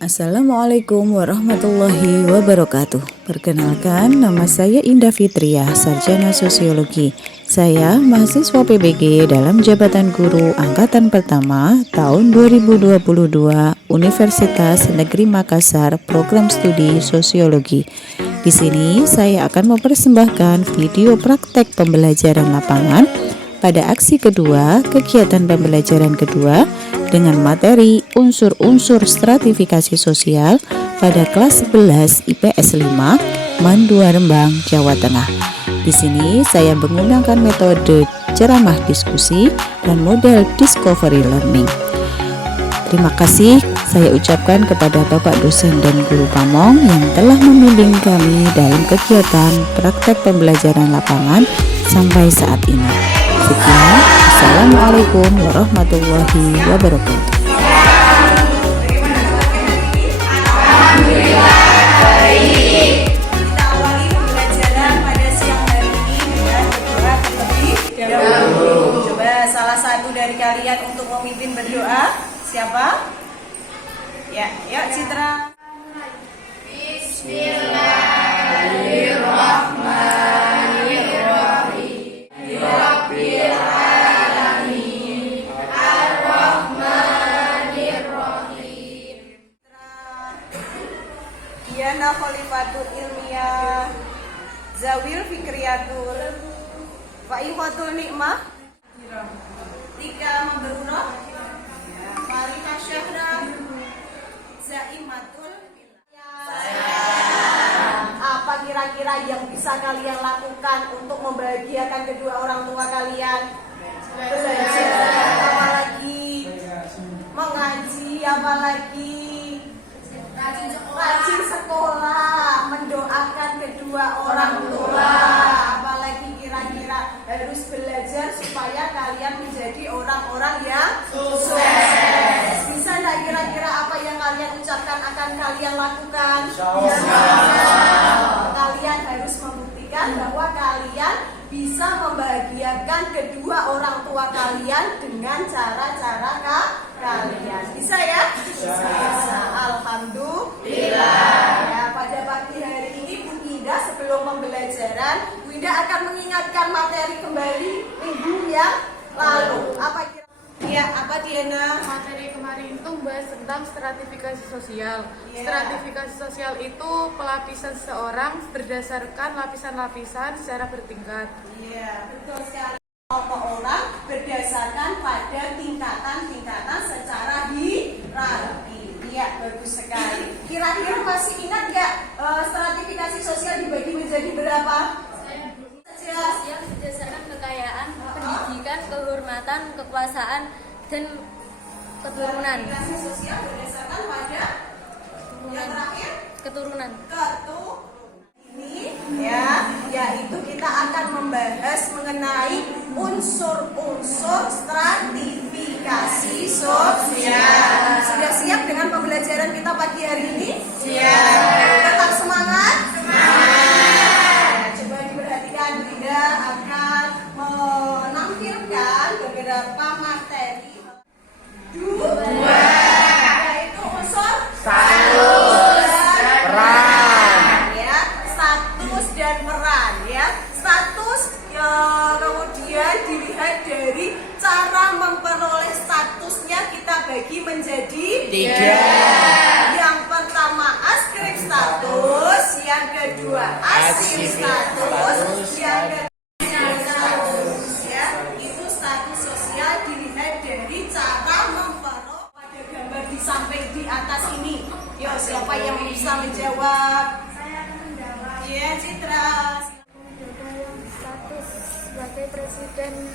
Assalamualaikum warahmatullahi wabarakatuh. Perkenalkan, nama saya Indah Fitria, Sarjana Sosiologi. Saya mahasiswa PBG dalam jabatan guru angkatan pertama tahun 2022 Universitas Negeri Makassar, program studi Sosiologi. Di sini saya akan mempersembahkan video praktek pembelajaran lapangan pada aksi kedua, kegiatan pembelajaran kedua dengan materi unsur-unsur stratifikasi sosial pada kelas 11 IPS 5, MAN 2 Rembang, Jawa Tengah. Di sini saya menggunakan metode ceramah diskusi dan model discovery learning. Terima kasih saya ucapkan kepada Bapak dosen dan guru Pamong yang telah membimbing kami dalam kegiatan praktek pembelajaran lapangan sampai saat ini. Sekian, Assalamualaikum warahmatullahi wabarakatuh. Kita awali pembelajaran pada siang hari ini dengan berdoa terlebih dahulu. Coba salah satu dari kalian untuk memimpin berdoa. Siapa? Ya, yuk Citra. Diana Khalifatul Ilmiah Zawil Fikriyatul Faihatul Nikmah Tika Memberurah Marina Syahra Zaimatul. Apa kira-kira yang bisa kalian lakukan untuk membahagiakan kedua orang tua kalian? Belajar, apalagi mengaji, apalagi rajin sekolah, mendoakan kedua orang tua, apalagi kira-kira harus belajar supaya kalian menjadi orang-orang yang sukses. Bisa nggak kira-kira apa yang kalian ucapkan akan kalian lakukan? Kalian harus membuktikan bahwa kalian bisa membahagiakan kedua orang tua kalian dengan cara-cara kalian. Bisa ya? Bisa. Alhamdulillah. Ya, pada pagi hari ini Bu Indah sebelum pembelajaran, Bu Indah akan mengingatkan materi kembali minggu yang lalu. Apa kira? Ya, apa Diana? Materi kemarin itu membahas tentang stratifikasi sosial. Yeah. Stratifikasi sosial itu pelapisan seseorang berdasarkan lapisan-lapisan secara bertingkat. Iya, betul sekali. Kelompok orang berdasarkan pada tingkatan-tingkatan secara hierarki. Iya, bagus sekali. Kira-kira masih ingat nggak stratifikasi sosial dibagi menjadi berapa? Sosial berdasarkan kekayaan, pendidikan, kehormatan, kekuasaan, dan keturunan. Stratifikasi sosial berdasarkan pada yang terakhir Keturunan. Ini ya, yaitu kita akan membahas mengenai unsur-unsur stratifikasi sosial. Sudah siap dengan pembelajaran kita pagi hari ini? Siap. Tetap semangat? Semangat. Coba diperhatikan, Dinda akan menampilkan beberapa materi. Dua. Yaitu unsur peran ya. Status kemudian dilihat dari cara memperoleh statusnya kita bagi menjadi 3. Yang pertama askrip status, yang kedua asil status, yang ketiga status ya. Itu status sosial dilihat dari cara memperoleh. Pada gambar di samping di atas ini. Yo, siapa yang bisa menjawab? Ya, Citra. Status sebagai Presiden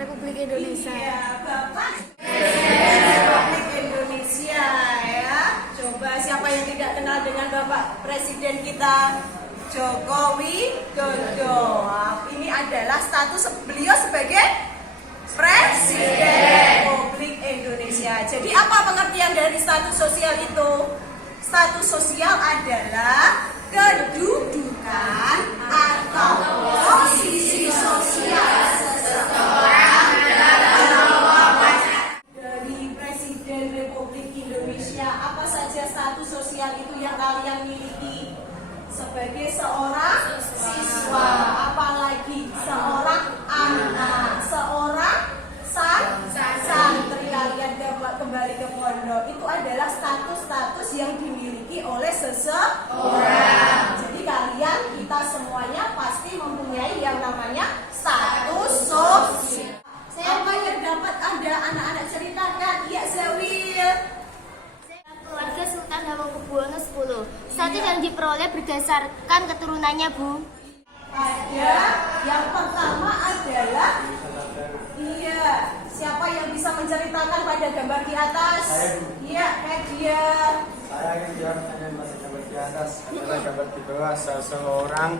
Republik Indonesia. Iya, Bapak Presiden Republik Indonesia ya. Coba siapa yang tidak kenal dengan Bapak Presiden kita? Jokowi Dodo. Ini adalah status beliau sebagai Presiden Republik Indonesia. Jadi apa pengertian dari status sosial itu? Status sosial adalah kedudukan atau posisi sosial seseorang dalam dari Presiden Republik Indonesia. Apa saja status sosial itu yang kalian miliki sebagai seorang siswa, apalagi seorang anak, seorang santri kalian kembali ke pondok. Itu adalah status-status yang dimiliki oleh seseorang. Jadi kalian, kita semuanya pasti mempunyai yang namanya status sosial. Apa yang dapat Anda anak-anak ceritakan? Ya, Zawil. Keluarga Sultan Hamengkubuwono X. Status yang diperoleh berdasarkan keturunannya, Bu. Ada yang pertama adalah siapa yang bisa menceritakan pada gambar di atas? Iya, dia. Saya yang jawab pertanyaan pada gambar di atas adalah gambar di bawah. Seseorang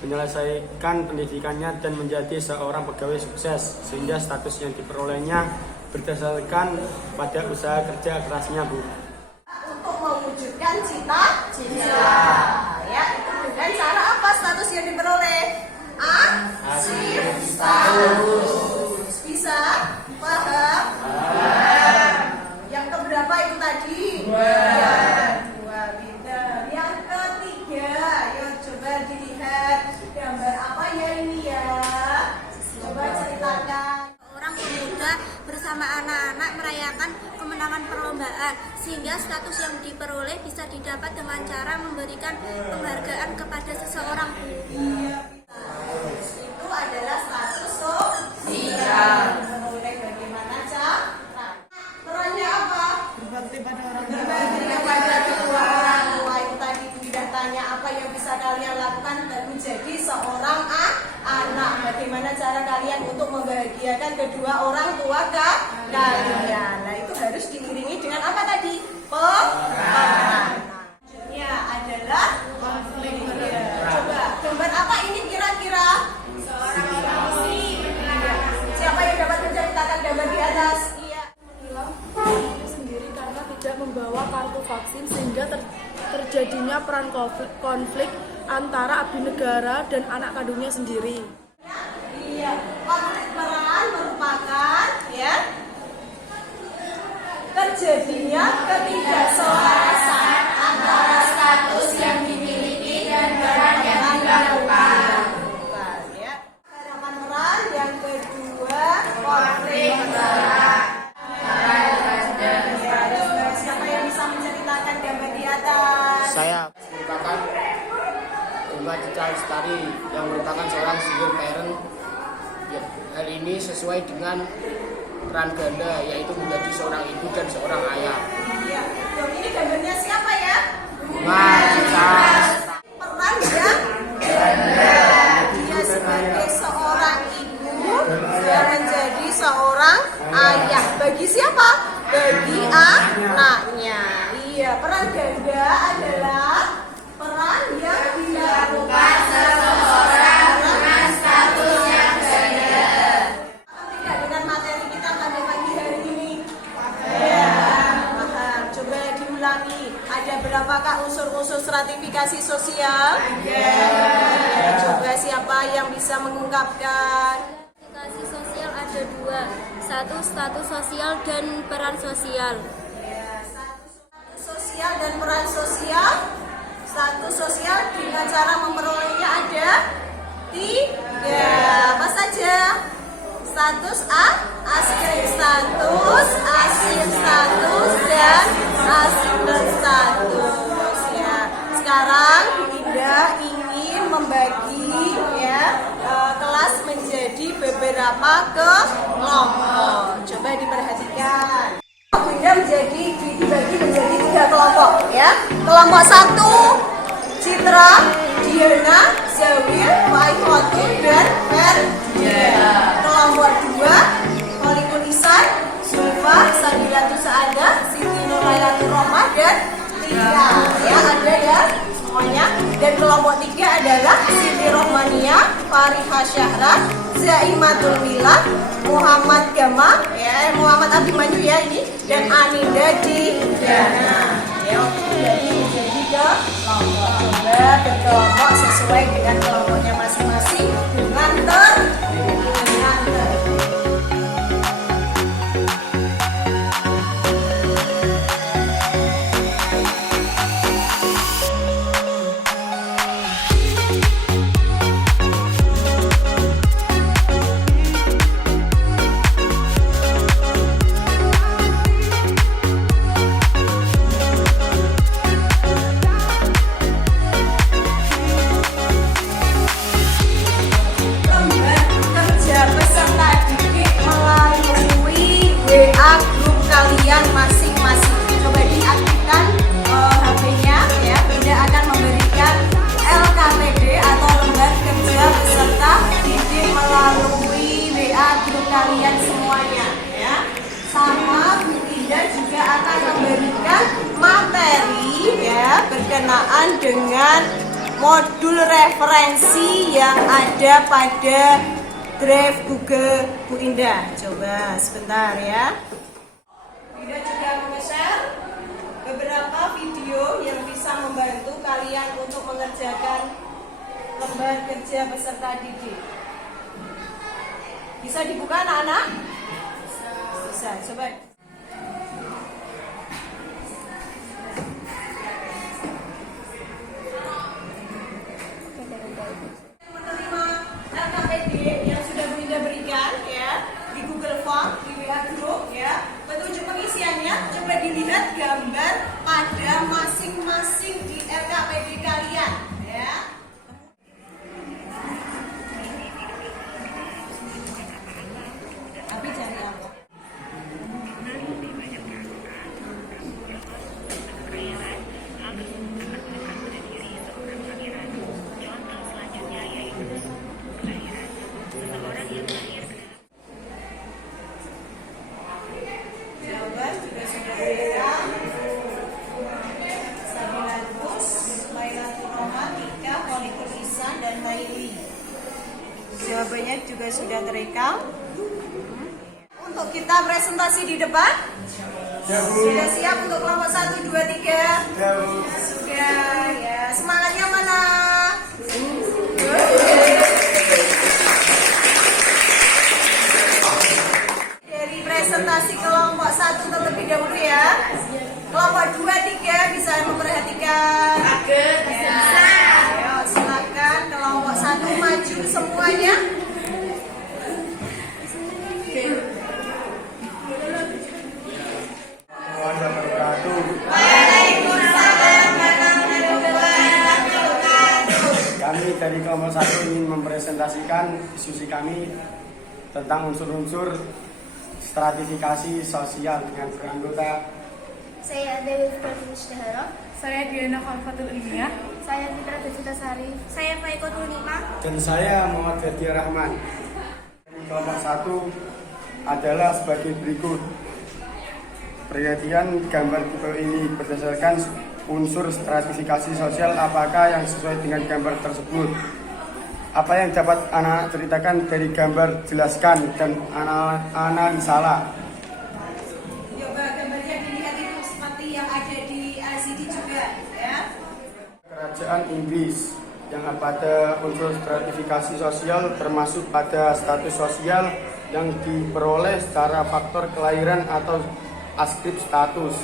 menyelesaikan pendidikannya dan menjadi seorang pegawai sukses sehingga status yang diperolehnya berdasarkan pada usaha kerja kerasnya, Bu. Untuk mewujudkan cita-cita, ya, itu dengan cara apa status yang diperoleh? Asif status. Bisa? Paham? Yang keberapa itu tadi? Dua, pintar. Yang ketiga, yuk coba dilihat gambar apa ya ini ya? Coba ceritakan. Orang pemuda bersama anak-anak merayakan kemenangan perlombaan sehingga status yang diperoleh bisa didapat dengan cara memberikan penghargaan kepada seseorang. Itu adalah status sosial. Memperoleh bagaimana cara? Perannya apa? Berbakti pada orang tua. Berbakti kepada kedua orang tua. Itu tadi sudah tanya apa yang bisa kalian lakukan dan menjadi seorang anak. Bagaimana cara kalian untuk membahagiakan kedua orang tua kalian? Nah, itu harus diiringi dengan apa tadi? Peran. Ya, adalah konflik. Coba gambar apa ini kira-kira? Seorang polisi. Siapa yang dapat menceritakan gambar di atas? Iya. Hilang sendiri karena tidak membawa kartu vaksin sehingga terjadinya peran konflik antara abdi negara dan anak kandungnya sendiri. Iya, konflik peran merupakan ya terjadinya ketidakselarasan antara status yang dimiliki dan peran yang dilakukan. Ya. Harapan peran yang kedua, konflik peran. Siapa yang bisa menceritakan gambar di atas? Saya merupakan Bunga Cica Lestari yang merupakan seorang single parent. Ya, hari ini sesuai dengan peran ganda, yaitu menjadi seorang ibu dan seorang ayah. Iya. Ini gambarnya siapa ya? Bunga Cica. Peran yang ganda. Dia sebagai seorang ibu dan menjadi seorang ayah. Bagi siapa? Bagi anaknya. Iya, peran ganda adalah peran yang dilakukan seseorang dengan status yang ganda. Tidak dengan materi kita pada pagi hari ini. Ya, paham. Coba diulangi. Ada berapakah unsur-unsur stratifikasi sosial? Ya. Coba siapa yang bisa mengungkapkan? Stratifikasi sosial ada dua, satu status sosial dan peran sosial. Sosial dan peran sosial. Status sosial dengan cara memperolehnya ada tiga. Apa saja? Status askrip status, asir status, dan asisten status. Ya. Sekarang Dinda ingin membagi ya kelas menjadi beberapa kelompok. Coba diperhatikan. Bunda dibagi menjadi 3 kelompok ya. Kelompok 1 Citra, Diana, Zawil, Faihotun, dan Ferdia. Kelompok 2 Kholikul Isan, Zulfa, Sabilatul Saadah, Siti Nurhayati Rohmah, dan Tia. Ya, ada ya semuanya. Dan kelompok 3 adalah Siti Rohmania, Fariha Syahra, Zaimatul Milad, Muhammad Gama, ya Muhammad Abimanyu ya ini, dan Aninda Didana. Ya, jadi ke kelompok. Coba berkelompok sesuai dengan kelompoknya masing-masing dengan berkaitan dengan modul referensi yang ada pada drive Google Bu Indah. Coba sebentar ya. Bu Indah juga nge-share beberapa video yang bisa membantu kalian untuk mengerjakan lembar kerja peserta didik. Bisa dibuka anak-anak? Bisa. Coba. Menerima LKPD yang sudah Bu Indah berikan ya di Google Form, di WA Group ya. Petunjuk pengisiannya coba dilihat gambar pada masing-masing di LKPD kalian ya. Tapi cari apa? Jawaban juga sudah direkam. Sabilatus, Lailatul Rahman, Ika, Kholikul Ihsan, dan Laili. Jawabannya juga sudah terekam. Untuk kita presentasi di depan. Sudah siap untuk kelompok 1, 2, 3? Sudah ya. Semangatnya mana? Dari presentasi kelompok 1 terlebih dahulu ya. Kelompok 2, 3 bisa memperhatikan. Ya. Ayo silakan kelompok 1 maju semuanya. Kami dari kelompok 1 ingin mempresentasikan diskusi kami tentang unsur-unsur stratifikasi sosial dengan beranggota. Saya Dewi Pratishdahara. Saya Diana Khalfatul Ilmiah. Saya Fitra Desutasari. Saya Faiko Tunima. Dan saya Muhammad Ferdi Rahman. Kelompok 1 adalah sebagai berikut. Perhatian gambar tipe ini berdasarkan unsur stratifikasi sosial apakah yang sesuai dengan gambar tersebut. Apa yang dapat anak-anak ceritakan dari gambar jelaskan dan analisalah. Coba gambarnya dilihat itu seperti yang ada di LCD juga ya. Kerajaan Inggris yang pada unsur stratifikasi sosial termasuk pada status sosial yang diperoleh secara faktor kelahiran atau askrip status.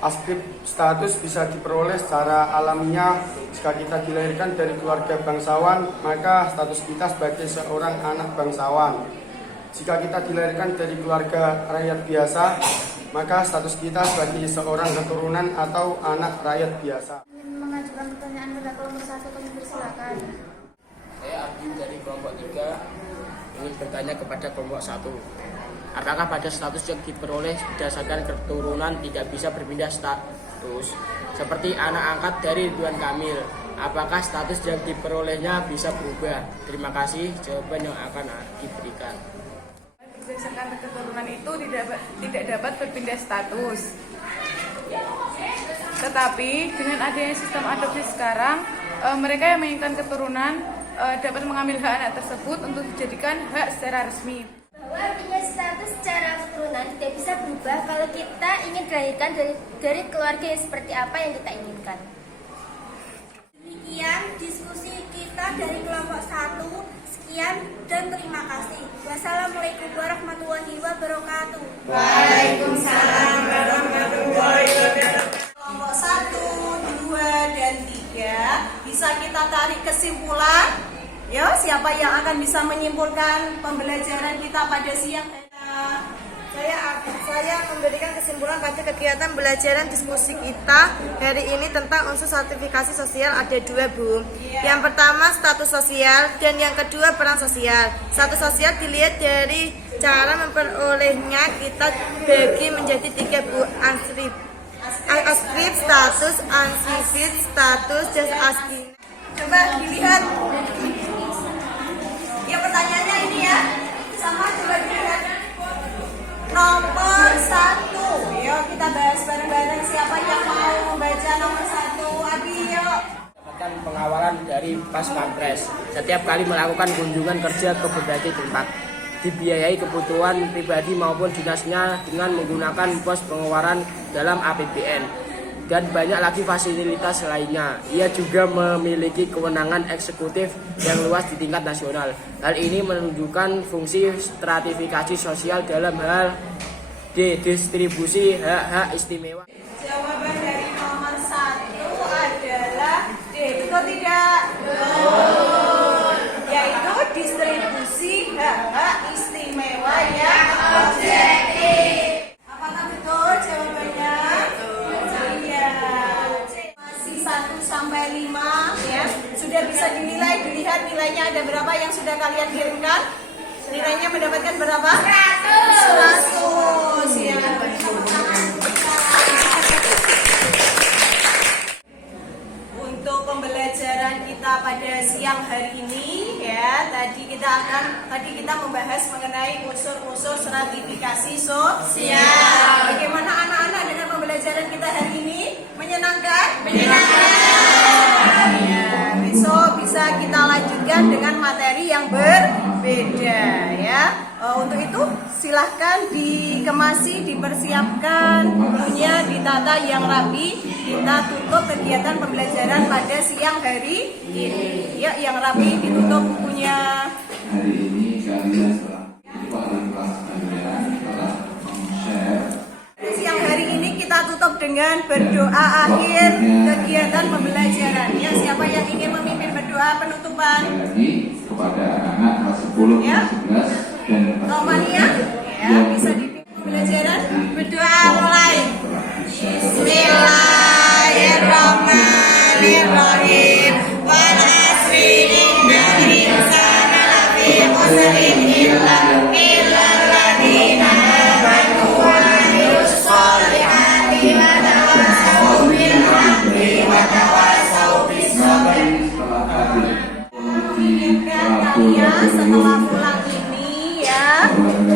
Askrip status bisa diperoleh secara alamiah jika kita dilahirkan dari keluarga bangsawan, maka status kita sebagai seorang anak bangsawan. Jika kita dilahirkan dari keluarga rakyat biasa, maka status kita sebagai seorang keturunan atau anak rakyat biasa. Ingin mengajukan pertanyaan pada kelompok 1, kami persilakan. Saya Abdi dari kelompok 3 ingin bertanya kepada kelompok 1. Apakah pada status yang diperoleh berdasarkan keturunan tidak bisa berpindah status? Seperti anak angkat dari Ridwan Kamil, apakah status yang diperolehnya bisa berubah? Terima kasih, jawaban yang akan diberikan. Berdasarkan keturunan itu tidak dapat berpindah status. Tetapi dengan adanya sistem adopsi sekarang, mereka yang menginginkan keturunan dapat mengambil hak anak tersebut untuk dijadikan hak secara resmi. Bahwa artinya status secara keturunan tidak bisa berubah kalau kita ingin dilahirkan dari keluarga yang seperti apa yang kita inginkan. Demikian diskusi kita dari kelompok 1. Sekian dan terima kasih. Wassalamualaikum warahmatullahi wabarakatuh. Waalaikumsalam warahmatullahi wabarakatuh. Kelompok 1, 2, dan 3 bisa kita tarik kesimpulan. Ya, siapa yang akan bisa menyimpulkan pembelajaran kita pada siang hari? Saya memberikan kesimpulan pada kegiatan belajaran diskusi kita hari ini tentang unsur sertifikasi sosial ada 2, Bu. Yang pertama status sosial dan yang kedua peran sosial. Status sosial dilihat dari cara memperolehnya kita bagi menjadi 3, Bu. Askrip status, unscripted status, just asking. Coba dilihat. Ya pertanyaannya ini ya. Sama coba dilihat. Nomor 1. Yuk kita bahas bareng-bareng siapa yang mau membaca nomor 1. lagi yuk. Mendapatkan pengawalan dari Pas Pampres. Setiap kali melakukan kunjungan kerja ke berbagai tempat, dibiayai kebutuhan pribadi maupun dinasnya dengan menggunakan pos pengeluaran dalam APBN dan banyak lagi fasilitas lainnya. Ia juga memiliki kewenangan eksekutif yang luas di tingkat nasional. Hal ini menunjukkan fungsi stratifikasi sosial dalam hal distribusi hak-hak istimewa. Jawaban dari nomor 1 adalah D, betul tidak? Betul. Yaitu distribusi hak-hak istimewa yang objektif. Apakah betul jawabannya? Iya. Masih 1 sampai 5 ya. Sudah bisa dinilai, dilihat nilainya ada berapa yang sudah kalian kirimkan? Nilainya mendapatkan berapa? 100. Ya. Untuk pembelajaran kita pada siang hari ini ya, tadi kita membahas mengenai unsur-unsur stratifikasi sosial. Bagaimana anak-anak dengan pembelajaran kita hari ini? Menyenangkan? Menyenangkan. Ya, besok bisa kita lanjutkan dengan materi yang berbeda ya. Untuk itu silahkan dikemasi, dipersiapkan bukunya, ditata yang rapi. Kita tutup kegiatan pembelajaran pada siang hari ini. Yuk, yang rapi ditutup bukunya. Hari ini kalian setelah kelas kalian telah meng-share. Siang hari ini kita tutup dengan berdoa akhir kegiatan pembelajaran. Ya, siapa yang ingin memimpin berdoa penutupan? Lagi kepada anak-anak kelas 10, Ya. kelas 11 dan kelas Romania, 12 ya, bisa dipimpin pembelajaran. Berdoa mulai. Bismillahirrahmanirrahim. Wal asri innal insana lafi khusrin illa alladzina amanu wa amilus solihati wa tawassaw bil haqqi wa tawassaw bis sabr. Kalian setelah pulang ini ya,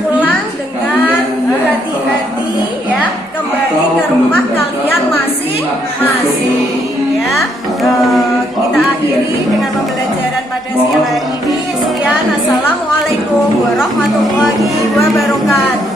pulang dengan hati-hati ya, kembali ke rumah kalian masing-masing ya. Kita akhiri dengan pembelajaran pada siang hari ini. Sekian, assalamualaikum warahmatullahi wabarakatuh.